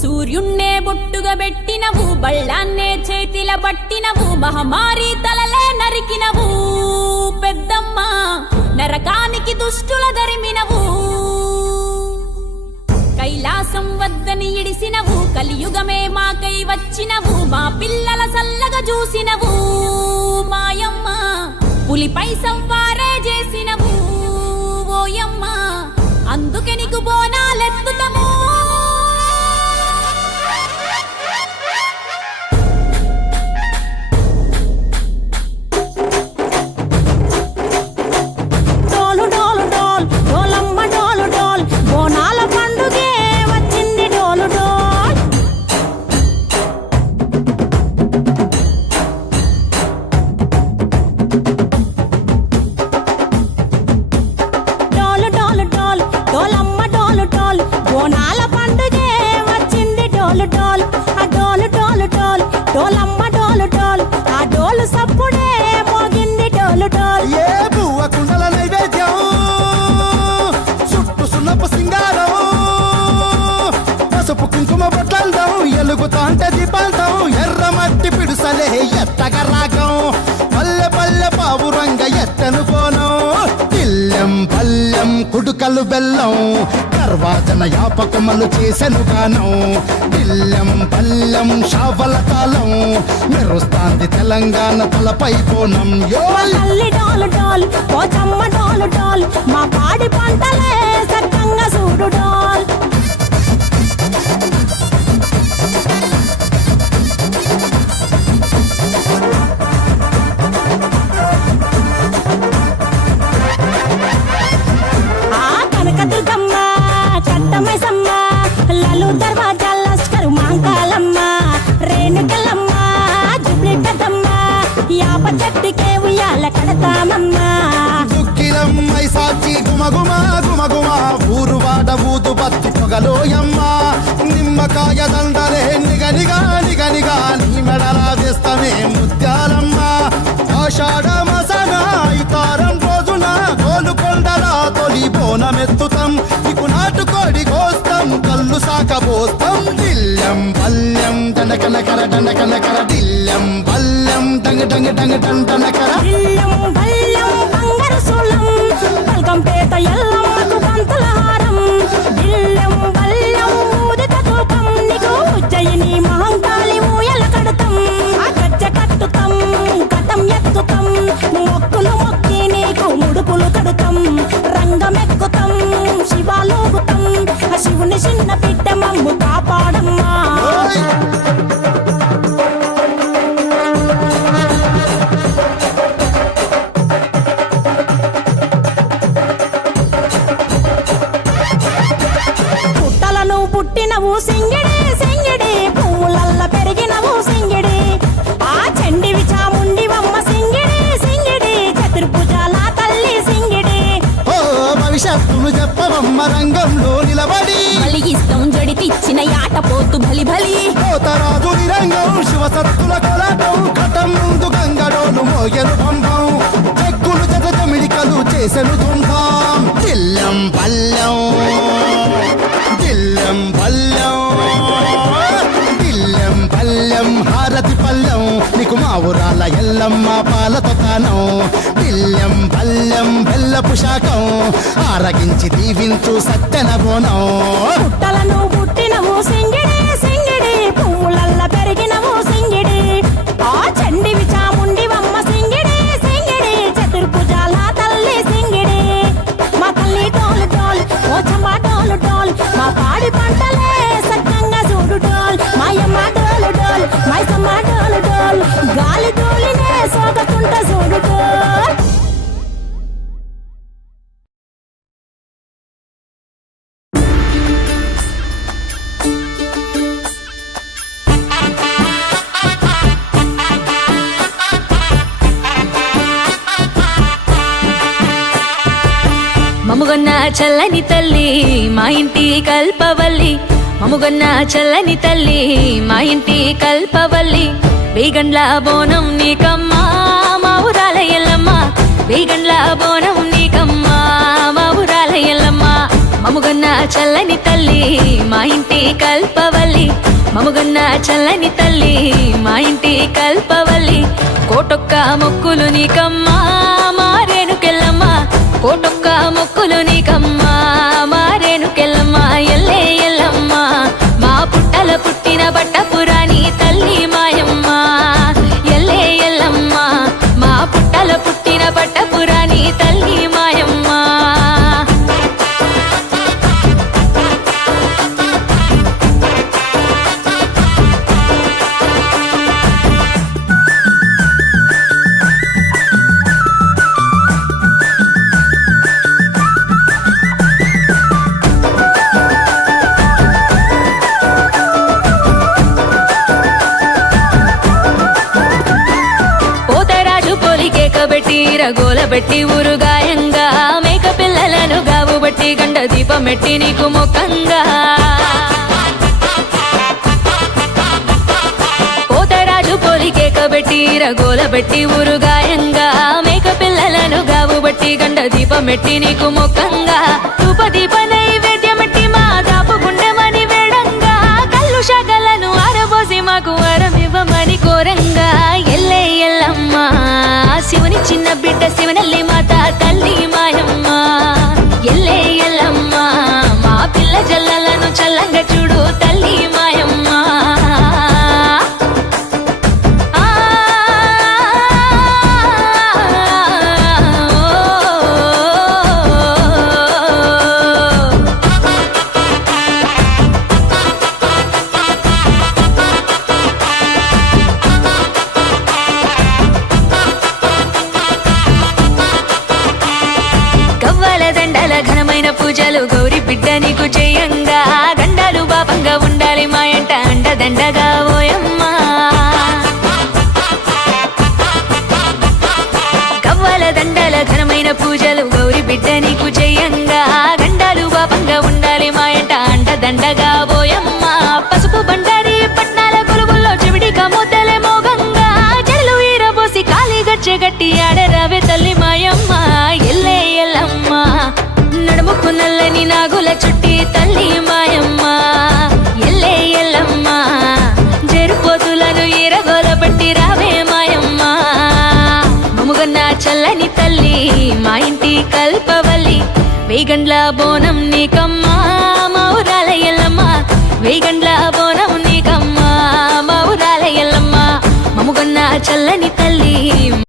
సూర్యున్నే బొట్టుగా పెట్టినవు, బళ్ళాన్నే చేతిల పట్టినవు, మహమారి తలలే నరికినవు పెద్దమ్మ, నరకానికి దుష్టుల దరిమినవు. కైలాసం వద్దని ఇడిసినవు, కలియుగమే మాకై వచ్చినవు, మా పిల్లల సల్లగా చూసినవు మాయమ్మ, పులిపై సంవారే చేసినవు ఓయమ్మ, అందుకే నీకు బోనాలెత్తుతము. ఎలుగుతాంటే దీపాంతం ఎర్రమట్టి పిడుసలే ఎత్తగా రాగం, పల్లె పల్లె పావురంగ ఎత్తను కోనం, తిల్లెం పల్లెం కుడుకలు బెల్లం, గర్వాజన యాపకమలు చేసెను గానం, తిల్లెం పల్లెం షావల కాలం, మెరుస్తాంది తెలంగాణ తలపై కోణం. మా పాడి పంటలే సక్కంగా చూడు డాల్. చెట్టుకే ఉయ్యాల కడతామమ్మా, దుక్కిలమ్మై సాచి గుమగుమ గుమగుమ, ఊరు వాడ ఊదు బత్తి పొగలోయమ్మ, నిమ్మకాయ దండలే నిగనిగా నిగనిగా, నీ మెడలా వేస్తమే ముత్యాలమ్మ, ఆషాఢ మసన ఇతారం రోజున గోలుకొండలా తొలి బోనమెత్తుతాం, నీకు నాటుకోడి కోస్తాం, కళ్ళు సాకబోస్తాం, దిల్లెం పల్లెం దండకనకర దండకనకర, దిల్లెం పల్లెం డంగ డంగ డంగ డండనకర, దిల్లెం పల్లెం బంగారు సోళం, పల్కంపేట ఎల్లమ్మకు పంతుల హారం, దిల్లెం పల్లెం ఉదిత ధూపం, నీకు ఉజ్జయిని మహంకాళి ఊయల కడతాం, ఆ గజ్జ కట్టుతాం, కటం ఎత్తుతాం, మొక్కులు మొక్కి నీకు ముడుపులు కడుతాం, రంగమెక్కుతాం, శివాలోగుతాం, ఆ శివుని చిన్న బిడ్డ మమ్ము కాపాడమ్మా. పుట్టినవు సింగిడి సింగిడి, పువ్వులల్ల పెరిగినవు సింగిడి, ఆ చండివి చాముండివమ్మ సింగిడి సింగిడి, చతుర్భుజాల తల్లి సింగిడి. ఓ భవిష్యత్తును చెప్పవమ్మ రంగంలో నిలబడి, బలిగిస్తాం జడితిచ్చిన యాట పోతు బలి బలి, పోతరాజు నిరంగం శివసత్తుల కొలటం, కటం ముందు గంగడోలు మోయను పంపం, చెక్కులు జత జమిడికలు చేసెను తుంభం, దిల్లెం పల్లెం దిల్లెం పల్లెం దిల్లెం పల్లెం హారతి పల్లెం, నీకు మా ఊరాల ఎల్లమ్మ పాలతో కానం, దిల్లెం పల్లెం బెల్లపు శాఖం, ఆరగించి దీవించు సత్తెన బోనం. పుట్టలను పుట్టినవు సింగిడి సింగిడి, పువ్వులల్ల పెరిగినవు సింగిడి, ఆ చండివి చాముండివమ్మ సింగిడి సింగిడి, చతుర్భుజాల తల్లి సింగిడి, మా తల్లి డోలు డోల్ ఓ చంబా డోలు డోల్, మా పాడి పంటలే సక్కంగా చూడు డోల్, మాయమ్మ డోలు డోల్ మైసమ్మ డోలు డోల్, గాలి డోలినే సోకకుంట చూడు డోల్. మముగన్న చల్లని తల్లి మా ఇంటి కల్పవల్లి, మముగన్న చల్లని తల్లి మా ఇంటి కల్పవల్లి, వేగండ్ల బోనం నీకమ్మా మా ఊరాల ఎల్లమ్మ, వేగండ్ల బోనం నీకమ్మా మా ఊరాల ఎల్లమ్మ, మముగ మముగన్న చల్లని తల్లి మా ఇంటి కల్పవల్లి మముగన్న చల్లని తల్లి మా ఇంటి కల్పవల్లి కోటొక్క మొక్కులు నీకమ్మా మారేనుకెళ్ళమ్మ కోటొక్క మొక్కులు నీకమ్మా మారేనుకెళ్ళమ్మ ఎల్లే ఎల్లమ్మ మా పుట్టల పుట్టిన బట్టపురాణి తల్లి మాయమ్మ ఎల్లే ఎల్లమ్మ మా పుట్టల పుట్టిన బట్టపురాణి తల్లి మాయమ్మ పోతరాజు పోలికేక బెట్టి రగోల బెట్టి ఊరుగాయంగా మేక పిల్లలను గావు బట్టి గండ దీపమెట్టి నీకు మొక్కంగా పోతరాజు పోలికేక బెట్టి రగోల బెట్టి ఊరుగాయంగా మేక పిల్లలను గావు బట్టి గండ దీపమెట్టి నీకు మొక్కంగా ధూపదీప నైవేద్యమెట్టి మా దాపు గుండెమని వేడంగా కళ్ళు షగలను ఆరబోసి మాకు వరమివ్వమని కోరంగా ఎల్లే ఎల్లమ్మ శివుని చిన్న బిడ్డ శివనల్లి మాత తల్లి మాయమ్మ ఎల్లే ఎల్లమ్మ మా పిల్ల జల్లలను చల్లంగా చూడు తల్లి మాయమ్మ ఆ, ఓ. గవ్వల దండల ఘనమైన పూజలు గౌరి బిడ్డ నీకు చేయంగా గండాలు పాపంగా ఉండాలి మా ఎంట అండ దండగా ఓయమ్మ గవ్వల దండల ఘనమైన పూజలు గౌరి బిడ్డ నీకు చేయంగా గండాలు పాపంగా ఉండాలి మా ఎంట అండ దండగా ఓయమ్మ పసుపు బండారి పట్నాల కొలువుల్లో చెవిడి కమోతలే మోగంగా జల్లు వీరబోసి కాలి గచ్చె గట్టి ఆడరావే తల్లి మాయమ్మ ఎల్లే ఎల్లమ్మ నడుముకు నల్లని నాగుల చుట్టి తల్లి మాయమ్మ ఎల్లే ఎల్లమ్మ జరుపోతులను ఈరగోల బట్టి రావే మాయమ్మ మముగన్న చల్లని తల్లి మా ఇంటి కల్పవల్లి వేగండ్ల బోనం నీకమ్మా మౌరాల ఎల్లమ్మ వేగండ్ల బోనం నీకమ్మా మౌరాల ఎల్లమ్మ మముగన్న చల్లని తల్లి